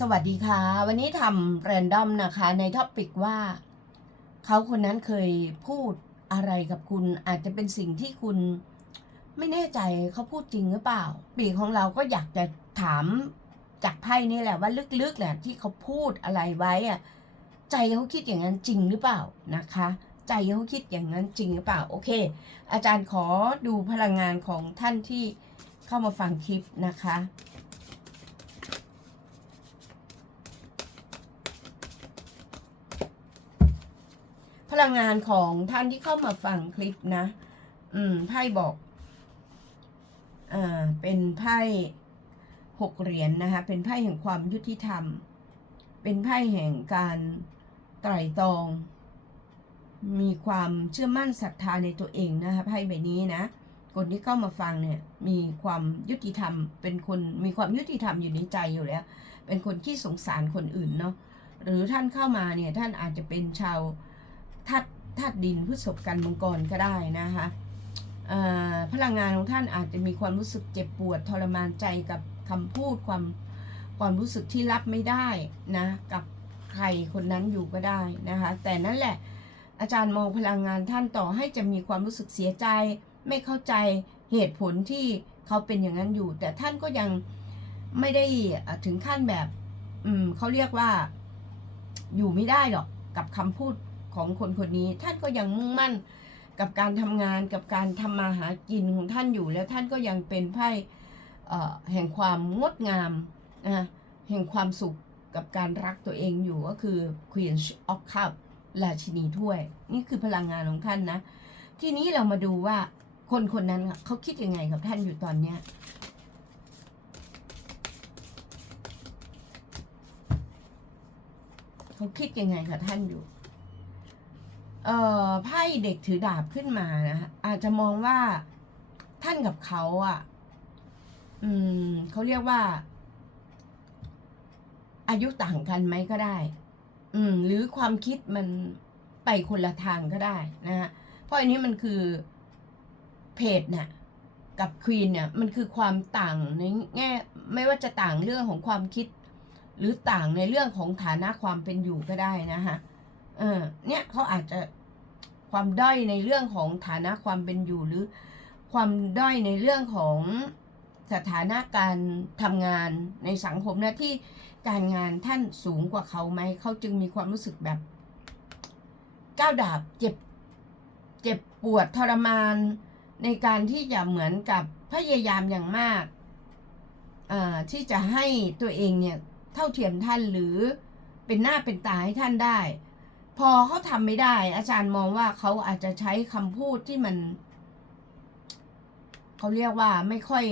สวัสดีค่ะ วันนี้ทำแรนดอมนะคะในท็อปิกว่า เขาคนนั้นเคยพูดอะไรกับคุณ อาจจะเป็นสิ่งที่คุณไม่แน่ใจเขาพูดจริงหรือเปล่า ปีของเราก็อยากจะถามจากไพ่นี่แหละว่าลึกๆแหละที่เขาพูดอะไรไว้อะใจเขาคิดอย่างนั้นจริงหรือเปล่านะคะ ใจเขาคิดอย่างนั้นจริงหรือเปล่าโอเค อาจารย์ขอดูพลังงานของท่านที่เข้ามาฟังคลิปนะคะ ลังงานของท่านที่เข้ามาฟังคลิปนะ อืม ไพ่บอก อ่า เป็นไพ่หกเหรียญนนะคะ เป็นไพ่แห่งความยุติธรรม เป็นไพ่แห่งการไตร่ตรอง มีความเชื่อมั่นศรัทธาในตัวเองนะคะไพ่ใบนี้นะ คนที่เข้ามาฟังเนี่ย มีความยุติธรรม เป็นคนมีความยุติธรรมอยู่ในใจอยู่แล้ว เป็นคนที่สงสารคนอื่นเนาะ หรือท่านเข้ามาเนี่ย ท่านอาจจะเป็นชาว ธาตุธาตุดินพฤษภกันมังกรก็ได้นะคะพลังงานของท่านอาจจะมีความรู้สึกเจ็บปวดทรมานใจกับคำพูดความความรู้สึกที่รับไม่ได้นะกับใครคนนั้นอยู่ก็ได้นะคะแต่นั่นแหละอาจารย์มองพลังงานท่านต่อให้จะมีความรู้สึกเสียใจ ไม่เข้าใจเหตุผลที่เขาเป็นอย่างนั้นอยู่ แต่ท่านก็ยังไม่ได้ถึงขั้นแบบ อืมเขาเรียกว่า อยู่ไม่ได้หรอกกับคำพูด ของคนคนนี้ ท่านก็ยังมุ่งมั่นกับการทำงานกับการทำมาหากินของท่านอยู่ แล้วท่านก็ยังเป็นไพ่เอ่อแห่งความงดงามนะแห่งความสุขกับการรักตัวเองอยู่ก็คือ Queen of Cup ราชินีถ้วย นี่คือพลังงานของท่านนะ ทีนี้เรามาดูว่าคนคนนั้นเขาคิดยังไงกับท่านอยู่ตอนเนี้ยเขาคิดยังไงกับท่านอยู่ เอ่อไพ่เด็กถือดาบขึ้นมานะอาจจะมองว่าท่านกับเขาอะ อืมเขาเรียกว่า อายุต่างกันไหมก็ได้ อืม หรือความคิดมันไปคนละทางก็ได้นะฮะเพราะอันนี้มันคือเพจเนี่ยกับควีนเนี่ยมันคือความต่างในแง่ไม่ว่าจะต่างเรื่องของความคิด หรือต่างในเรื่องของฐานะความเป็นอยู่ก็ได้นะคะเออเนี่ยเขาอาจจะ ความด้อยในเรื่องของฐานะความเป็นอยู่หรือ ความด้อยในเรื่องของสถานะการทำงานในสังคมน้าที่การงานท่านสูงกว่าเขาไหมเขาจึงมีความรู้สึกแบบก้าวดาบเจ็บเจ็บปวดทรมานในการที่จะเหมือนกับพยายามอย่างมากที่จะให้ตัวเองเนี่ยเท่าเทียมท่านหรือเป็นหน้าเป็นตาให้ท่านได้ พอเขาทำไม่ได้ อาจารย์มองว่าเขาอาจจะใช้คำพูดที่มันเขาเรียกว่าไม่ค่อย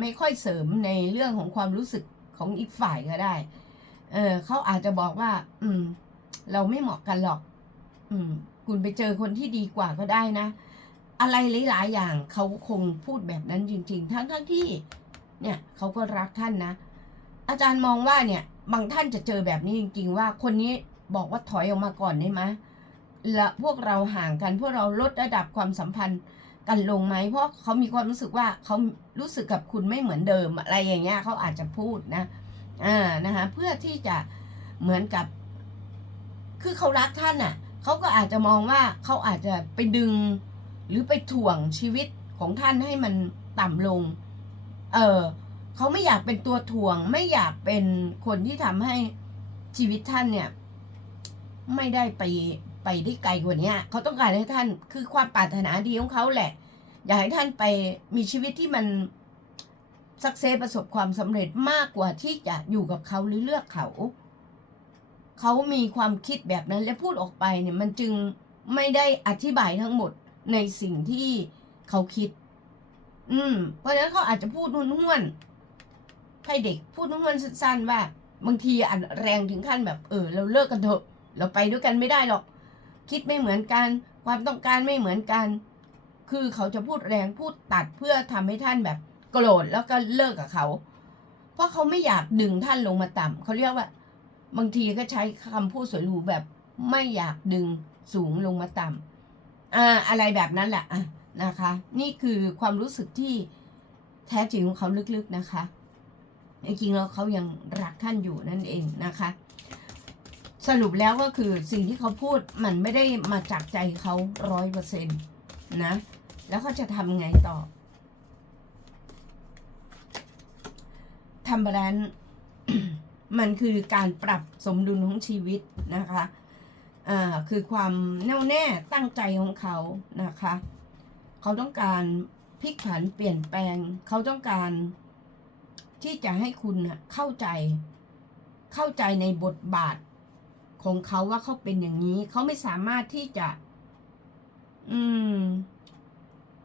ไม่ค่อยเสริมในเรื่องของความรู้สึกของอีกฝ่ายก็ได้ เออเขาอาจจะบอกว่า อืม เราไม่เหมาะกันหรอก อืม คุณไปเจอคนที่ดีกว่าก็ได้นะ อะไรหลาย ๆ อย่างเขาคงพูดแบบนั้นจริง ๆ ทั้งทั้งที่ เนี่ยเขาก็รักท่านนะ อาจารย์มองว่าเนี่ย บางท่านจะเจอแบบนี้จริง ๆ ว่าคนนี้ บอกว่าถอยออกมาก่อนได้ไหมและพวกเราห่างกัน พวกเราลดระดับความสัมพันธ์กันลงไหมเพราะเขามีความรู้สึกว่าเขารู้สึกกับคุณไม่เหมือนเดิมอะไรอย่างเงี้ยเขาอาจจะพูดนะอ่านะคะเพื่อที่จะเหมือนกับ คือเขารักท่านอะเขาก็อาจจะมองว่าเขาอาจจะไปดึง หรือไปถ่วงชีวิตของท่านให้มันต่ำลง เออเขาไม่อยากเป็นตัวถ่วง ไม่อยากเป็นคนที่ทำให้ชีวิตท่านเนี่ย ไม่ได้ไปไปได้ไกลกว่านี้เขาต้องการให้ท่านคือความปรารถนาดีของเขาแหละ อยากให้ท่านไปมีชีวิตที่มันสักเซประสบความสำเร็จมากกว่าที่จะอยู่กับเขาหรือเลือกเขา เขามีความคิดแบบนั้นและพูดออกไปเนี่ยมันจึงไม่ได้อธิบายทั้งหมดในสิ่งที่เขาคิด อืม เพราะฉะนั้นเขาอาจจะพูดนุ่นๆให้เด็กพูดนุ่นๆสั้นๆว่า บางทีอันแรงถึงขั้นแบบเออเราเลิกกันเถอะ เราไปด้วยกันไม่ได้หรอก คิดไม่เหมือนกัน ความต้องการไม่เหมือนกัน คือเขาจะพูดแรงพูดตัดเพื่อทำให้ท่านแบบ โกรธแล้วก็เลิกกับเขา เพราะเขาไม่อยากดึงท่านลงมาต่ำเขาเรียกว่า บางทีก็ใช้คำพูดสวยหรูแบบ ไม่อยากดึงสูงลงมาต่ำอ่าอะไรแบบนั้นแหละอะนะคะ นี่คือความรู้สึกที่แท้จริงของเขาลึกๆนะคะจริงๆแล้วเขายังรักท่านอยู่นั่นเองนะคะ สรุปแล้วก็คือสิ่งที่เขาพูดมันไม่ได้มาจากใจเขาร้อยเปอร์เซ็นต์นะ แล้วเขาจะทำไงต่อทำแบบนั้นมันคือการปรับสมดุลของชีวิตนะคะอ่าคือความแน่วแน่ตั้งใจของเขานะคะ เขาต้องการพลิกผันเปลี่ยนแปลง เขาต้องการที่จะให้คุณเข้าใจ เข้าใจในบทบาท ของเขาว่าเขาเป็นอย่างนี้ เขาไม่สามารถที่จะ อืม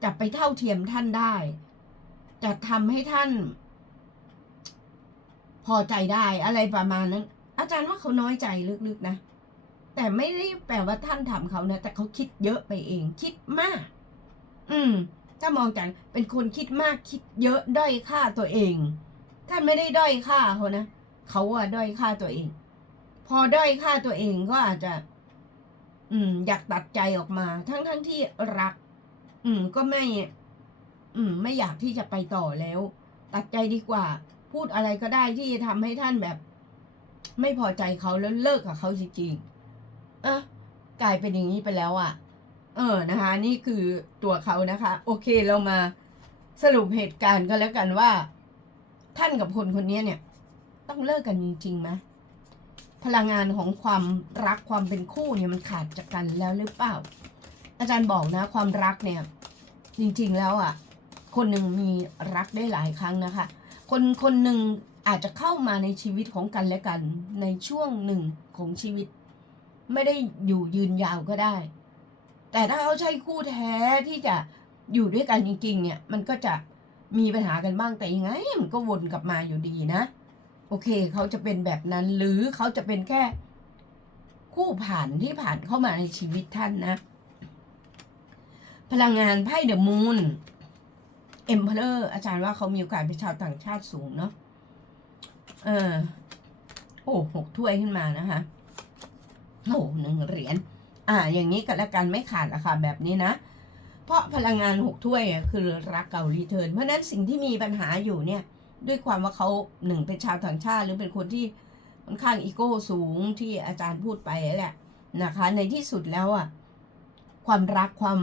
จะไปเท่าเทียมท่านได้ จะทำให้ท่าน พอใจได้อะไรประมาณนั้น อาจารย์ว่าเขาน้อยใจลึกๆนะแต่ไม่ได้แปลว่าท่านทำเขานะแต่เขาคิดเยอะไปเอง คิดมาก อืม ถ้ามองจากเป็นคนคิดมากคิดเยอะด้อยค่าตัวเอง ท่านไม่ได้ด้อยค่าเขานะเขาอะด้อยค่าตัวเอง พอด้อยค่าตัวเองก็อาจจะ อืม อยากตัดใจออกมา ทั้งทั้งที่รัก อืม ก็ไม่ อืม ไม่อยากที่จะไปต่อแล้ว ตัดใจดีกว่า พูดอะไรก็ได้ที่ทำให้ท่านแบบ ไม่พอใจเขาแล้วเลิกกับเขาจริงๆเอะกลายเป็นอย่างนี้ไปแล้วอะ่ะ เออนะคะ นี่คือตัวเขานะคะ โอเคเรามาสรุปเหตุการณ์ก็แล้วกันว่า ท่านกับคนคนนี้เนี่ย ต้องเลิกกันจริงๆไหม พลังงานของความรักความเป็นคู่เนี่ยมันขาดจากกันแล้วหรือเปล่า อาจารย์บอกนะความรักเนี่ย จริงๆแล้วอะ คนหนึ่งมีรักได้หลายครั้งนะคะ คนคนหนึ่งอาจจะเข้ามาในชีวิตของกันและกัน ในช่วงหนึ่งของชีวิต ไม่ได้อยู่ยืนยาวก็ได้ แต่ถ้าเขาใช่คู่แท้ที่จะอยู่ด้วยกันจริงๆ เนี่ย มันก็จะมีปัญหากันบ้างแต่ยังไงมันก็วนกลับมาอยู่ดีนะ โอเคเขาจะเป็นแบบนั้นหรือเขาจะเป็นแค่ คู่ผ่านที่ผ่านเข้ามาในชีวิตท่านนะ พลังงานไพ่เดอะมูนเอ็มเพลอร์อาจารย์ว่าเขามีโอกาสเป็นชาวต่างชาติสูงเนาะเออโอ้หกถ้วยขึ้นมานะคะโอ้หนึ่งเหรียญอ่า อย่างนี้กันละกันไม่ขาดราคาแบบนี้นะ เพราะพลังงานหกถ้วยอะคือรักเก่ารีเทิร์นเพราะนั้นสิ่งที่มีปัญหาอยู่เนี่ย ด้วยความว่าเขาหนึ่งเป็นชาวต่างชาติ หรือเป็นคนที่ค่อนข้างอีโก้สูงที่อาจารย์พูดไปแหละนะคะ ในที่สุดแล้วอะความรักความ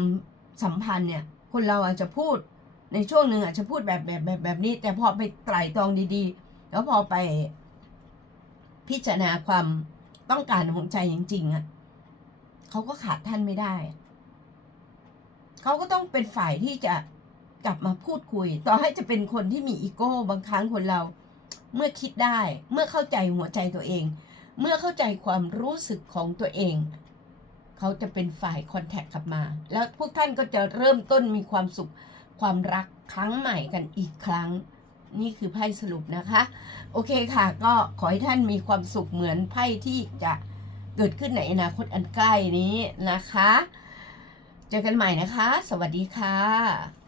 สัมพันธ์เนี่ยคนเราอาจจะพูดในช่วงหนึ่งอาจจะพูดแบบแบบแบบแบบนี้ แต่พอไปไตร่ตรองดีๆ แล้วพอไปพิจารณาความต้องการของใจจริงๆอะเขาก็ขาดท่านไม่ได้ เขาก็ต้องเป็นฝ่ายที่จะ กลับมาพูดคุย ต่อให้จะเป็นคนที่มีอีโก้บางครั้งคนเรา เมื่อคิดได้ เมื่อเข้าใจหัวใจตัวเอง เมื่อเข้าใจความรู้สึกของตัวเอง เขาจะเป็นฝ่ายคอนแทคกลับมา แล้วพวกท่านก็จะเริ่มต้นมีความสุขความรักครั้งใหม่กันอีกครั้ง นี่คือไพ่สรุปนะคะ โอเคค่ะ ก็ขอให้ท่านมีความสุขเหมือนไพ่ที่จะเกิดขึ้นในอนาคตอันใกล้นี้นะคะ เจอกันใหม่นะคะ สวัสดีค่ะ